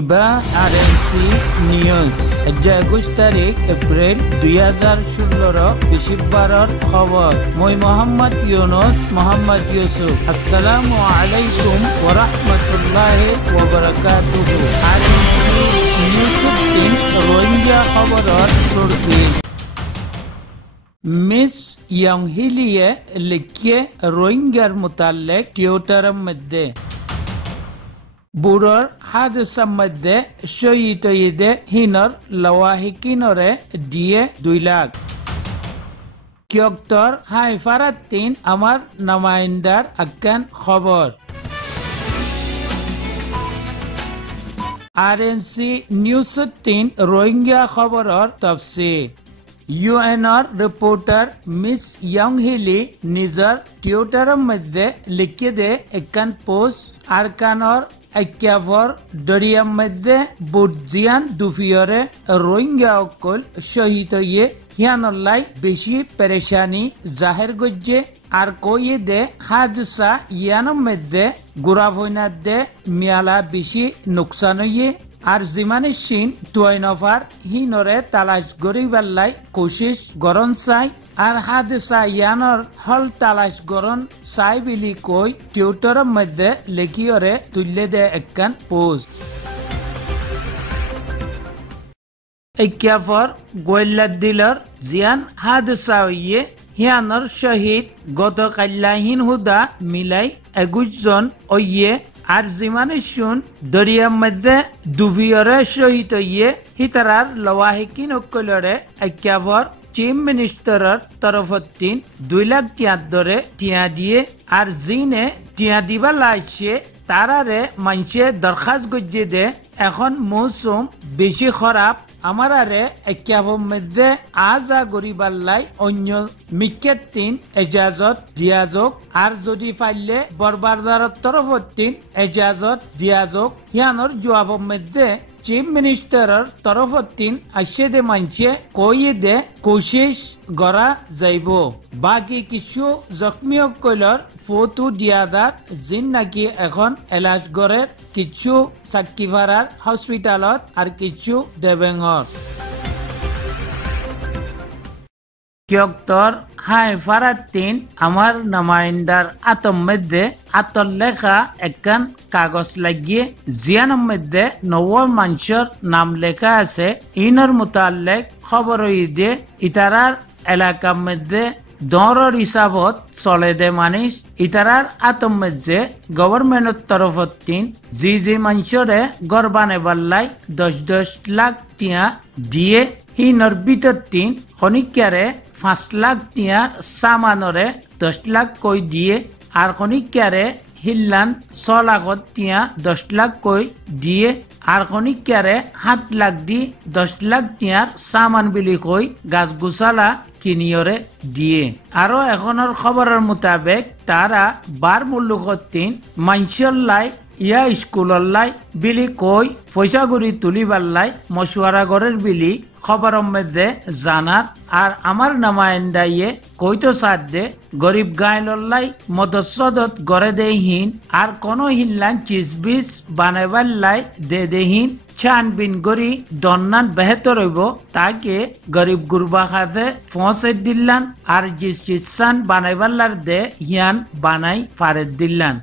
ইবা RNC news 21 তারিখ April 2016 বৃহস্পতিবারের খবর। মই মোহাম্মদ ইউনুস মোহাম্মদ ইউসুফ। আসসালামু আলাইকুম ওয়া রাহমাতুল্লাহি ওয়া বারাকাতুহু। আরএনসি নিউজ 3 রোহিঙ্গা খবরের শুরুতে মিস ইয়ংহিলিয়ে লিখিয়ে রোহিঙ্গার মুতাল্লিক টিউটারের মধ্যে বুড়োর হাদিসার মধ্যে শহীদ হিনর লওয়াহিকিনরে দিয়ে 2 লাখ কিয়ক্তর হাইফারাত 3 আমার নামাইন্দার আকান খবর। আরএনসি নিউজ 3 রোহিঙ্গা খবরের তফসিল। ইউএনর রিপোর্টার মিস ইয়ংহিলি নিজের টুইটারের মধ্যে লিখে দে একান পোস্ট আরকানর আক্যাফর দরিয়ার মধ্যে বুর্জিয়ান দুফিয়রে রোহিঙ্গা অকল শহীদ হয়ে হিয়ানল্লাই বেশি পেরেশানি জাহের গজ্জে আর কইয়ে দে হাদসা ইয়ানোর মধ্যে গুড়াভইনার দে মিয়ালা বেশি নোকসান হয়ে আর জিমানে সিন তুয়াই নফার হিনরে তালাশ গরিবাল্লাই কোশিশ গরন চাই আর হাদসা ইয়ানোর হল তালাশ গরন চাই বিলি কই টিউটারের মধ্যে লেখিয়রে তুললে দে একখান পোস্ট। ইক্যাফর গোয়েল্লা দিলর জিয়ান হাদসা হইয়ে হিয়ানোর শহীদ গতকাল্লাহীন হুদা মিলাই 21 জন ওইয়ে আর জিমানে শুন দরিয়ার মধ্যে দুভিয়রে শহীদ হইয়ে হিতারার লওয়াহিকিন অকলরে আক্যাফর চিফ মিনিস্টারের তরফতিন 2 লাখ টিয়া ধরে টিয়া দিয়ে আর জিনে টিয়া দিবা লাইছে তারারে মানছে দরখাস্ত গজ্জে দে এখন মৌসুম বেশি খারাপ আমারে এক্যাফর মধ্যে আজা গরিবাল্লাই অন্য মিকেতিন এজাজত দিয়াজক আর যদি পাইলে বরবাজারের তরফতিন এজাজত দিয়াজক হিয়ানোর জবাবের মধ্যে চিফ মিনিস্টারের তরফতিন আসে দে মানছে কইয়ে দে কোশিশ গড়া যাইব বাকি কিছু জখমী কইলর ফটো দিয়াদার জিন নাকি এখন এলাজ গড়ের কিছু সাকিভারার হসপিটালত আর কিছু দেবেঙর কিয়ক্তর হাইফারাত 3 আমার নামাইন্দার আতম মধ্যে আতর লেখা একখান কাগজ লাগিয়ে জিয়ানোর মধ্যে 90 মানুষের নাম লেখা আছে ইনর মুতাল্লিক খবর দিয়ে ইতারার এলাকার মধ্যে দরর হিসাবত চলে দে মানিস ইতারার আতম মধ্যে গভর্নমেন্টের তরফতিন জি মানুষরে গড় বানাইবাল্লাই 10 লাখ টিয়া দিয়ে হিনর ভিতর 3 খনিকারে 5 লাখ টিয়ার সামানরে 10 লাখ কই দিয়ে আর খনিকারে হিল্লান 6 লাখ টিয়া 10 লাখ কই দিয়ে আর খনিকারে 7 লাখ দি 10 লাখ টিয়ার সামান বিলি কই গাছ গুছালা কিনিয়রে দিয়ে আরো এখনের খবরের মোতাবেক তারা বার মুল্লুকতিন মাইনশল্লাই ইয়া স্কুলল্লাই বিলি কই পয়সা গুড়ি তুলিবাল্লাই মশওয়ারা গড়ের বিলি খবরের মধ্যে জানার আর আমার নামাইন্দাইয়ে কইতো সাথ দে গরিব গাইলল্লাই মদসদত গড়ে দেহীন আর কোন হিল্লান চিজবিজ বানাইবাল্লাই দেহীন ছানবিন গরি দন্নান বেহতর হইব তাকে গরিব গুরবা খাতে পৌঁছে দিল্লান আর জিসান বানাইবাল্লার দে হিয়ান বানাই পারে দিল্লান।